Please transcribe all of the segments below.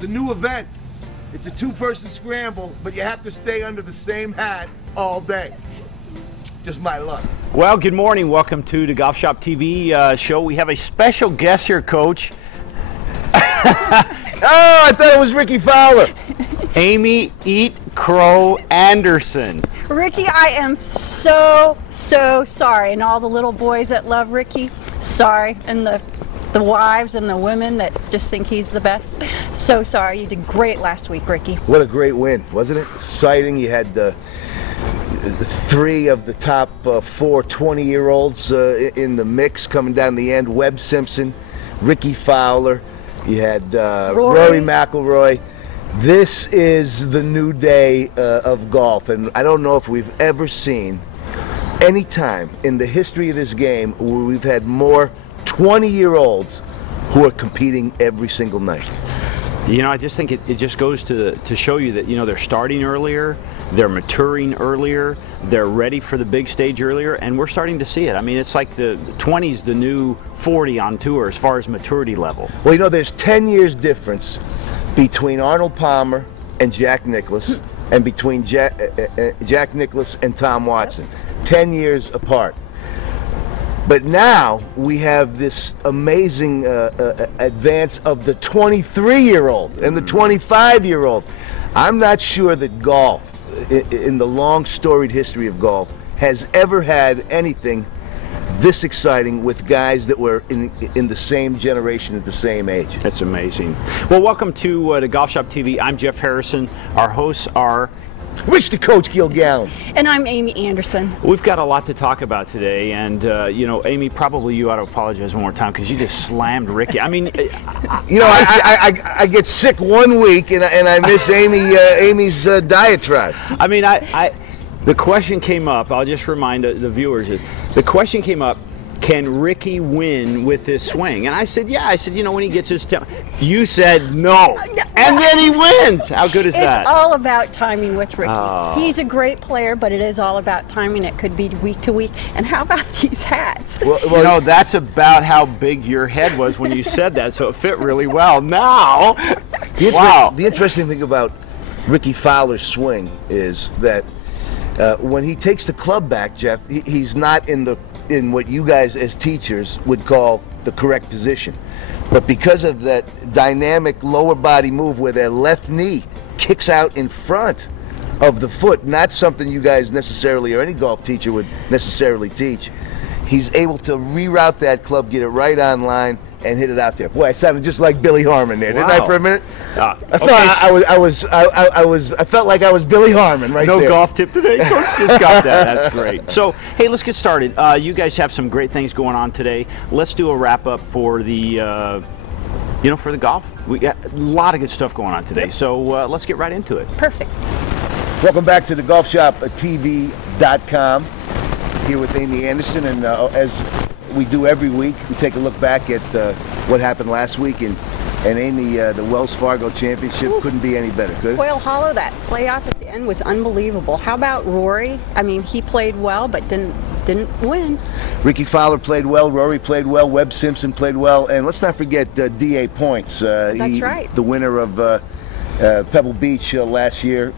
the new event. It's a two-person scramble, but you have to stay under the same hat all day. Just my luck. Well, good morning. Welcome to the Golf Shop TV show. We have a special guest here, Coach. Oh, I thought it was Rickie Fowler. Amy Eat Crow Anderson. Rickie, I am so sorry. And all the little boys that love Rickie, sorry. And the wives and the women that just think he's the best. So sorry. You did great last week, Rickie. What a great win, wasn't it? Exciting. You had three of the top four 20-year-olds in the mix coming down the end. Webb Simpson, Rickie Fowler. You had Rory McIlroy. This is the new day of golf, and I don't know if we've ever seen any time in the history of this game where we've had more 20-year-olds who are competing every single night. You know, I just think it just goes to show you that, you know, they're starting earlier, they're maturing earlier, they're ready for the big stage earlier, and we're starting to see it. I mean, it's like the 20's the new 40 on tour as far as maturity level. Well, you know, there's 10 years difference between Arnold Palmer and Jack Nicklaus and between Jack Nicklaus and Tom Watson. 10 years apart. But now we have this amazing advance of the 23-year-old and the 25-year-old. I'm not sure that golf, in the long storied history of golf, has ever had anything this exciting with guys that were in the same generation at the same age. That's amazing. Well, welcome to the Golf Shop TV. I'm Jeff Harrison. Our hosts are Rich the Coach Gilgallon. And I'm Amy Anderson. We've got a lot to talk about today, and you know, Amy, probably you ought to apologize one more time because you just slammed Rickie. I mean, you know, I get sick one week and I miss Amy's diatribe. I mean, the question came up. I'll just remind the viewers that the question came up: can Rickie win with this swing? And I said, yeah. I said, you know, when he gets his you said no. And then he wins. How good is that? It's all about timing with Rickie. Oh. He's a great player, but it is all about timing. It could be week to week. And how about these hats? Well, you know, that's about how big your head was when you said that, so it fit really well. Now, wow. The interesting thing about Rickie Fowler's swing is that when he takes the club back, Jeff, he's not in what you guys as teachers would call the correct position. But because of that dynamic lower body move where their left knee kicks out in front of the foot, not something you guys necessarily or any golf teacher would necessarily teach, he's able to reroute that club, get it right on line, and hit it out there. Boy, I sounded just like Billy Harmon there, didn't I, for a minute? I felt like I was Billy Harmon right there. No golf tip today, Coach? Just got that. That's great. So, hey, let's get started. You guys have some great things going on today. Let's do a wrap up for the, you know, for the golf. We got a lot of good stuff going on today. So let's get right into it. Perfect. Welcome back to the Golf Shop TV.com. Here with Amy Anderson, and as we do every week, we take a look back at what happened last week, and Amy, the Wells Fargo Championship couldn't be any better, could it? Quail Hollow, that playoff at the end was unbelievable. How about Rory? I mean, he played well, but didn't win. Rickie Fowler played well, Rory played well, Webb Simpson played well, and let's not forget D.A. Points. That's right. The winner of Pebble Beach last year.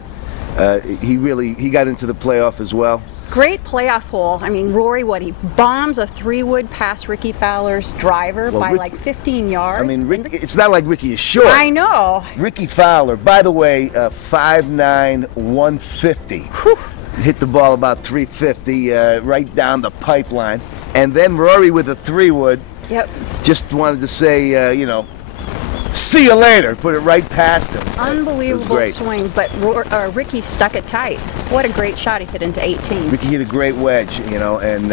He got into the playoff as well. Great playoff hole. I mean, Rory, he bombs a 3-wood past Rickie Fowler's driver by like 15 yards. I mean, it's not like Rickie is short. I know. Rickie Fowler, by the way, 5'9", 150. Whew. Hit the ball about 350 right down the pipeline. And then Rory with a 3-wood. Yep. Just wanted to say, you know, see you later. Put it right past him. Unbelievable swing, but Rickie stuck it tight. What a great shot he hit into 18. Rickie hit a great wedge, you know, and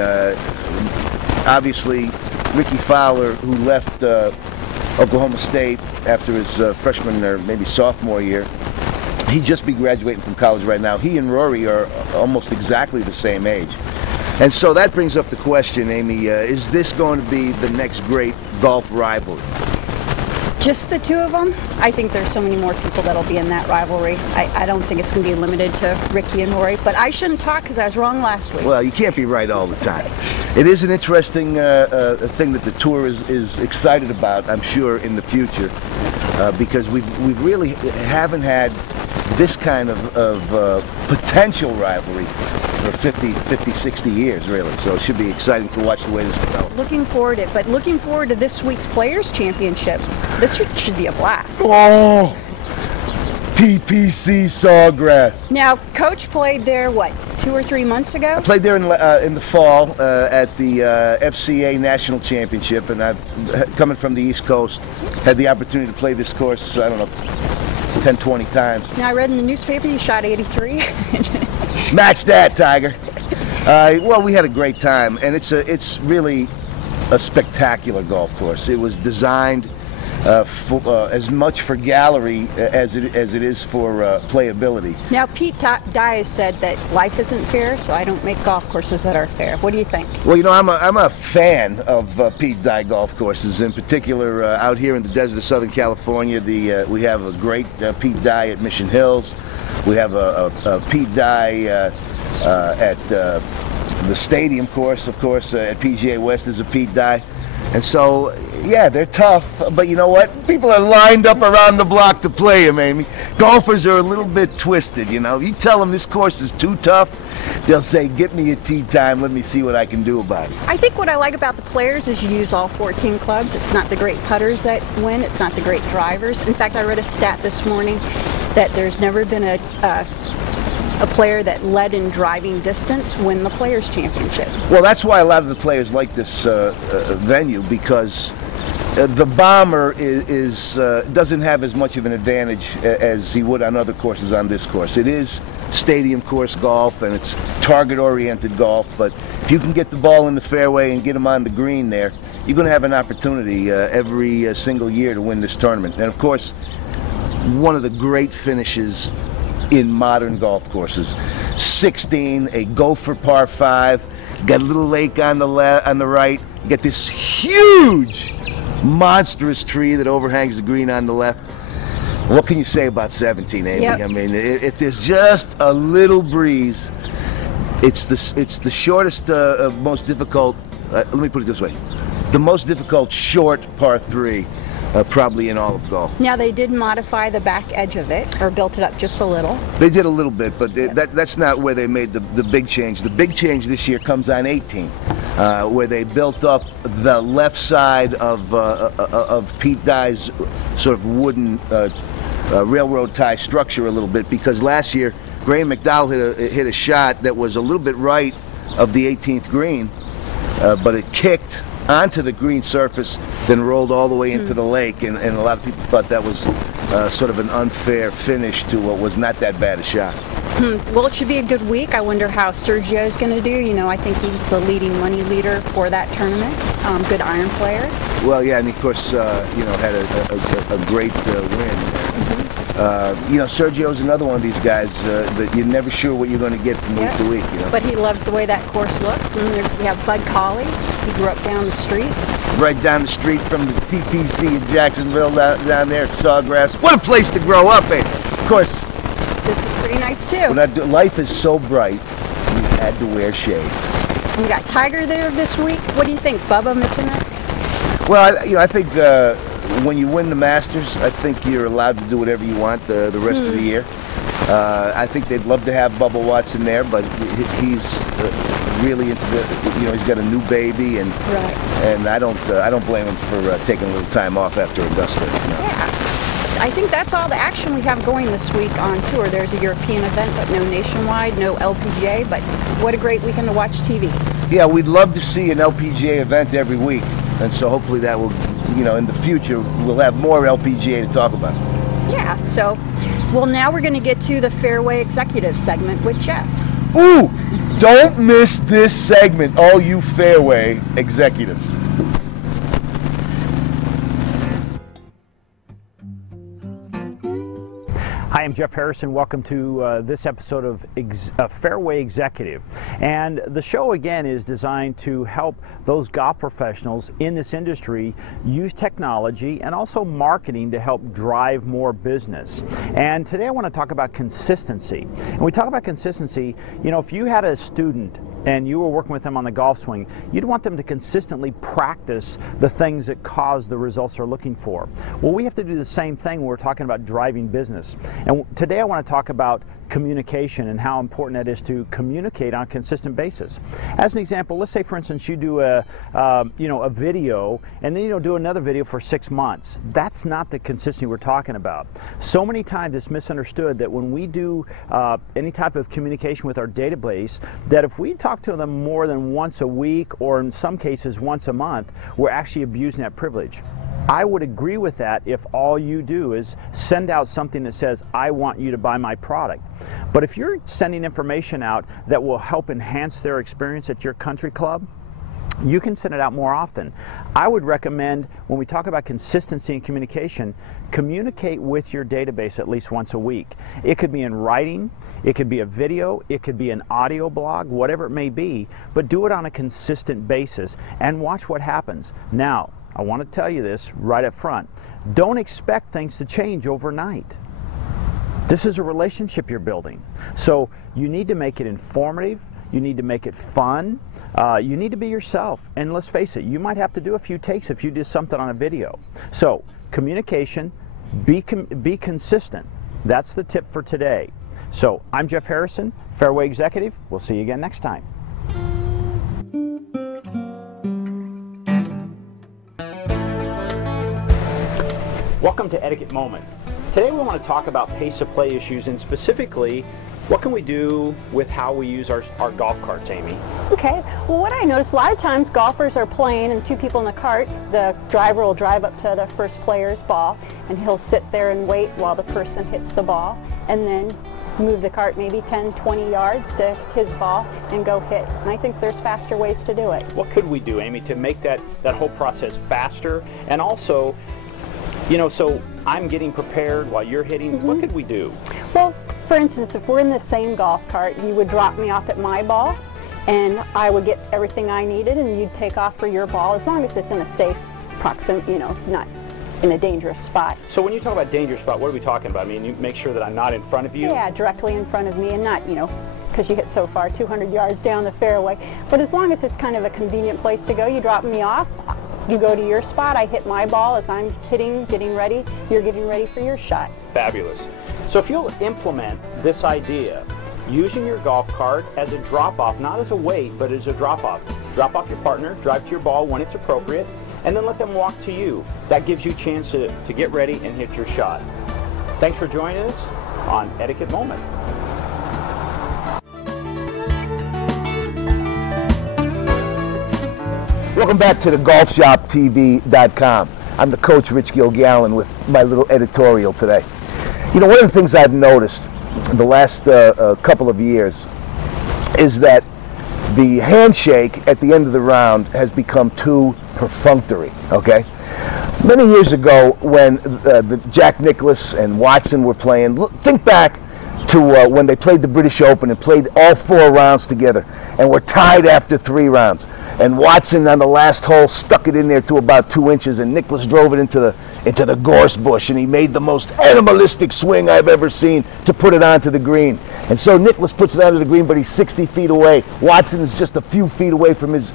obviously Rickie Fowler, who left Oklahoma State after his freshman or maybe sophomore year, he'd just be graduating from college right now. He and Rory are almost exactly the same age. And so that brings up the question, Amy, is this going to be the next great golf rivalry? Just the two of them? I think there's so many more people that'll be in that rivalry. I don't think it's going to be limited to Rickie and Rory, but I shouldn't talk because I was wrong last week. Well, you can't be right all the time. It is an interesting thing that the tour is excited about, I'm sure, in the future, because we really haven't had this kind of potential rivalry for 50, 60 years, really. So it should be exciting to watch the way this develops. Looking forward to this week's Players Championship. This should be a blast. Oh, TPC Sawgrass. Now, Coach played there, what, 2 or 3 months ago? I played there in the fall at the FCA National Championship, and I've, coming from the East Coast, had the opportunity to play this course, I don't know, 10, 20 times. Now, I read in the newspaper you shot 83. Match that, Tiger. Well, we had a great time, and it's really a spectacular golf course. It was designed as much for gallery as it is for playability. Now, Pete Dye has said that life isn't fair, so I don't make golf courses that are fair. What do you think? Well, you know, I'm a fan of Pete Dye golf courses. In particular, out here in the desert of Southern California, we have a great Pete Dye at Mission Hills. We have a Pete Dye at the stadium course, of course. At PGA West is a Pete Dye. And so, yeah, they're tough, but you know what? People are lined up around the block to play them, Amy. Golfers are a little bit twisted, you know. You tell them this course is too tough, they'll say, get me a tee time, let me see what I can do about it. I think what I like about the Players is you use all 14 clubs. It's not the great putters that win, it's not the great drivers. In fact, I read a stat this morning that there's never been a player that led in driving distance win the Players Championship. Well, that's why a lot of the players like this venue, because the bomber doesn't have as much of an advantage as he would on other courses on this course. It is stadium course golf, and it's target-oriented golf, but if you can get the ball in the fairway and get them on the green there, you're going to have an opportunity every single year to win this tournament. And of course, one of the great finishes in modern golf courses. 16, a gopher par 5, got a little lake on the right, you got this huge, monstrous tree that overhangs the green on the left. What can you say about 17, Amy? Yep. I mean, if there's just a little breeze, it's the shortest, most difficult, let me put it this way, the most difficult short par 3 probably in all of golf. Now, they did modify the back edge of it, or built it up just a little. They did a little bit, but that's not where they made the big change. The big change this year comes on 18, where they built up the left side of Pete Dye's sort of wooden railroad tie structure a little bit, because last year Graham McDowell hit a shot that was a little bit right of the 18th green, but it kicked onto the green surface, then rolled all the way into the lake, and a lot of people thought that was sort of an unfair finish to what was not that bad a shot. Well, it should be a good week. I wonder how Sergio's going to do. You know, I think he's the leading money leader for that tournament. Good iron player. Well, yeah, and of course, you know, had a great win. You know, Sergio's another one of these guys that you're never sure what you're going to get from week to week. You know? But he loves the way that course looks. And we have Bud Colley. He grew up down the street. Right down the street from the TPC in Jacksonville, down there at Sawgrass. What a place to grow up in. Of course. This is pretty nice too. Life is so bright, you had to wear shades. We got Tiger there this week. What do you think, Bubba missing it? Well, I think when you win the Masters, I think you're allowed to do whatever you want the rest of the year. I think they'd love to have Bubba Watson there, but he's really into the, you know, he's got a new baby, and I don't blame him for taking a little time off after Augusta. You know? Yeah. I think that's all the action we have going this week on tour. There's a European event, but no nationwide, no LPGA, but what a great weekend to watch TV. Yeah, we'd love to see an LPGA event every week, and so hopefully that will, you know, in the future, we'll have more LPGA to talk about. Yeah, so, well, now we're going to get to the Fairway Executive segment with Jeff. Ooh, don't miss this segment, all you Fairway Executives. Hi, I'm Jeff Harrison. Welcome to this episode of Fairway Executive. And the show, again, is designed to help those golf professionals in this industry use technology and also marketing to help drive more business. And today I want to talk about consistency. And we talk about consistency, you know, if you had a student and you were working with them on the golf swing, you'd want them to consistently practice the things that cause the results they're looking for. Well, we have to do the same thing when we're talking about driving business. And today I want to talk about communication and how important that is to communicate on a consistent basis. As an example, let's say for instance you do a video and then do another video for 6 months. That's not the consistency we're talking about. So many times it's misunderstood that when we do any type of communication with our database, that if we talk to them more than once a week or in some cases once a month, we're actually abusing that privilege. I would agree with that if all you do is send out something that says, I want you to buy my product. But if you're sending information out that will help enhance their experience at your country club, you can send it out more often. I would recommend, when we talk about consistency in communication, communicate with your database at least once a week. It could be in writing, it could be a video, it could be an audio blog, whatever it may be, but do it on a consistent basis and watch what happens. Now, I want to tell you this right up front. Don't expect things to change overnight. This is a relationship you're building. So you need to make it informative, you need to make it fun, you need to be yourself. And let's face it, you might have to do a few takes if you do something on a video. So communication, be consistent. That's the tip for today. So I'm Jeff Harrison, Fairway Executive. We'll see you again next time. Welcome to Etiquette Moment. Today we want to talk about pace of play issues and specifically what can we do with how we use our golf carts, Amy? Okay, well what I noticed, a lot of times golfers are playing and two people in the cart, the driver will drive up to the first player's ball and he'll sit there and wait while the person hits the ball and then move the cart maybe 10, 20 yards to his ball and go hit. And I think there's faster ways to do it. What could we do, Amy, to make that whole process faster and also, so I'm getting prepared while you're hitting? What could we do? Well, for instance, if we're in the same golf cart, you would drop me off at my ball and I would get everything I needed and you'd take off for your ball as long as it's in a safe proximity, not in a dangerous spot. So when you talk about dangerous spot, what are we talking about? I mean, you make sure that I'm not in front of you? Yeah, directly in front of me and not, because you hit so far, 200 yards down the fairway. But as long as it's kind of a convenient place to go, you drop me off, you go to your spot, I hit my ball as I'm hitting, getting ready, you're getting ready for your shot. Fabulous. So if you'll implement this idea, using your golf cart as a drop-off, not as a wait, but as a drop-off. Drop off your partner, drive to your ball when it's appropriate, and then let them walk to you. That gives you a chance to get ready and hit your shot. Thanks for joining us on Etiquette Moment. Welcome back to the golfshoptv.com. I'm the coach, Rich Gilgallon, with my little editorial today. One of the things I've noticed the last couple of years is that the handshake at the end of the round has become too perfunctory, okay? Many years ago when the Jack Nicklaus and Watson were playing, think back to when they played the British Open and played all 4 rounds together and were tied after 3 rounds. And Watson on the last hole stuck it in there to about 2 inches, and Nicklaus drove it into the gorse bush, and he made the most animalistic swing I've ever seen to put it onto the green. And so Nicklaus puts it onto the green, but he's 60 feet away. Watson is just a few feet away from his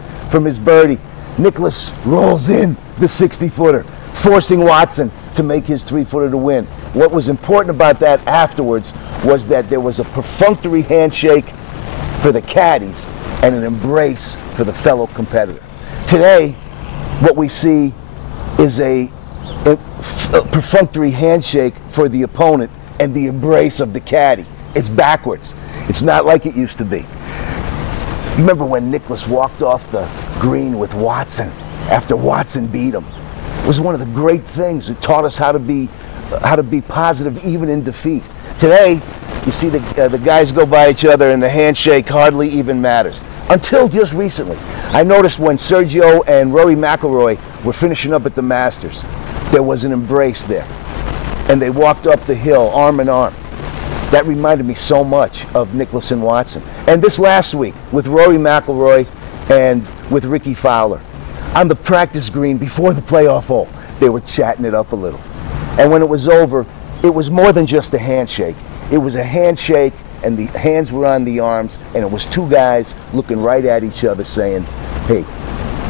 birdie. Nicklaus rolls in the 60-footer, forcing Watson to make his 3-footer to win. What was important about that afterwards was that there was a perfunctory handshake for the caddies and an embrace for the fellow competitor. Today, what we see is a perfunctory handshake for the opponent and the embrace of the caddy. It's backwards. It's not like it used to be. Remember when Nicklaus walked off the green with Watson after Watson beat him? It was one of the great things. It taught us how to be positive even in defeat. Today, you see the guys go by each other and the handshake hardly even matters. Until just recently. I noticed when Sergio and Rory McIlroy were finishing up at the Masters, there was an embrace there. And they walked up the hill arm in arm. That reminded me so much of Nicklaus and Watson. And this last week with Rory McIlroy and with Rickie Fowler on the practice green before the playoff hole, they were chatting it up a little. And when it was over, it was more than just a handshake. It was a handshake, and the hands were on the arms, and it was two guys looking right at each other saying, hey,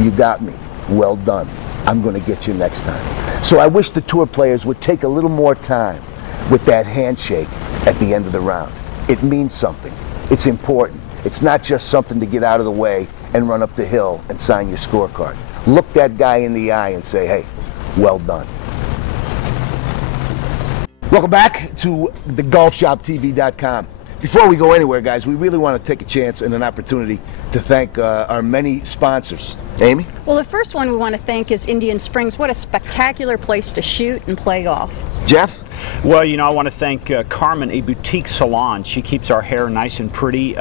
you got me, well done. I'm going to get you next time. So I wish the tour players would take a little more time with that handshake at the end of the round. It means something. It's important. It's not just something to get out of the way and run up the hill and sign your scorecard. Look that guy in the eye and say, hey, well done. Welcome back to the golfshoptv.com. Before we go anywhere, guys, we really want to take a chance and an opportunity to thank our many sponsors. Amy? Well, the first one we want to thank is Indian Springs. What a spectacular place to shoot and play golf. Jeff? Well, you know, I want to thank Carmen, a boutique salon. She keeps our hair nice and pretty.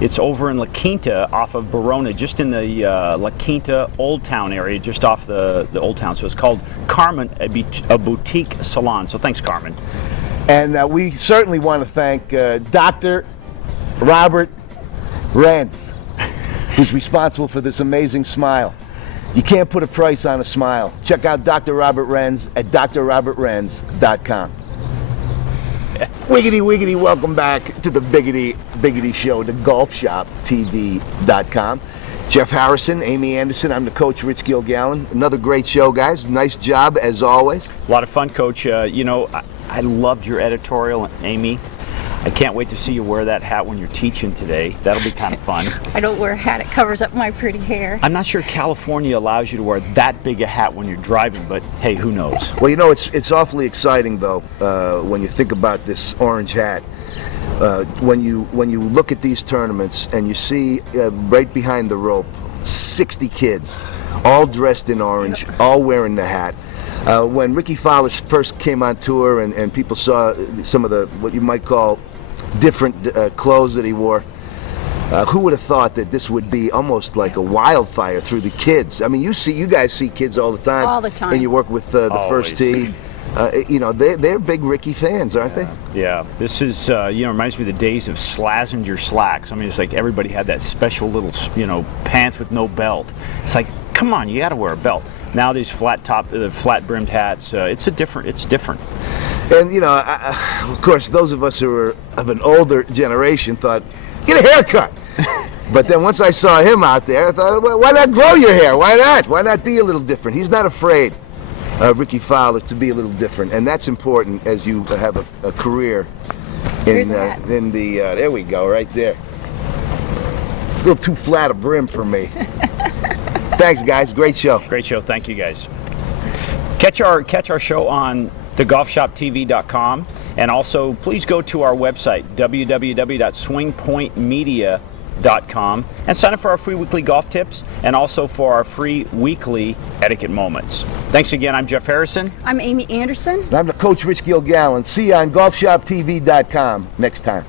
It's over in La Quinta off of Barona, just in the La Quinta Old Town area, just off the Old Town. So it's called Carmen, a boutique salon. So thanks, Carmen. And we certainly want to thank Dr. Robert Renz, who's responsible for this amazing smile. You can't put a price on a smile. Check out Dr. Robert Renz at drrobertrenz.com. Wiggity, wiggity, welcome back to the Biggity Show, the golfshoptv.com. Jeff Harrison, Amy Anderson, I'm the coach, Rich Gilgallon. Another great show, guys. Nice job, as always. A lot of fun, Coach. You know, I loved your editorial, Amy. I can't wait to see you wear that hat when you're teaching today. That'll be kind of fun. I don't wear a hat. It covers up my pretty hair. I'm not sure California allows you to wear that big a hat when you're driving, but hey, who knows? Well, you know, it's awfully exciting, though, when you think about this orange hat. When you look at these tournaments and you see right behind the rope 60 kids all dressed in orange, all wearing the hat. When Rickie Fowler first came on tour and people saw some of the what you might call different clothes that he wore, who would have thought that this would be almost like a wildfire through the kids? I mean, you guys see kids all the time. All the time. And you work with the First Tee. You know, they're big Rickie fans, aren't they? Yeah, this is, you know, reminds me of the days of Slazenger slacks. I mean, it's like everybody had that special little, you know, pants with no belt. It's like, come on, you got to wear a belt. Now these flat brimmed hats, it's different. And, you know, of course, those of us who are of an older generation thought, get a haircut. But then once I saw him out there, I thought, well, why not grow your hair? Why not? Why not be a little different? He's not afraid. Rickie Fowler to be a little different, and that's important as you have a career in the there we go, right there. It's a little too flat a brim for me. Thanks, guys. Great show. Great show. Thank you, guys. Catch our show on thegolfshoptv.com, and also please go to our website www.swingpointmedia.com and sign up for our free weekly golf tips and also for our free weekly etiquette moments. Thanks again. I'm Jeff Harrison. I'm Amy Anderson. And I'm the coach, Rich Gilgallon. See you on golfshoptv.com next time.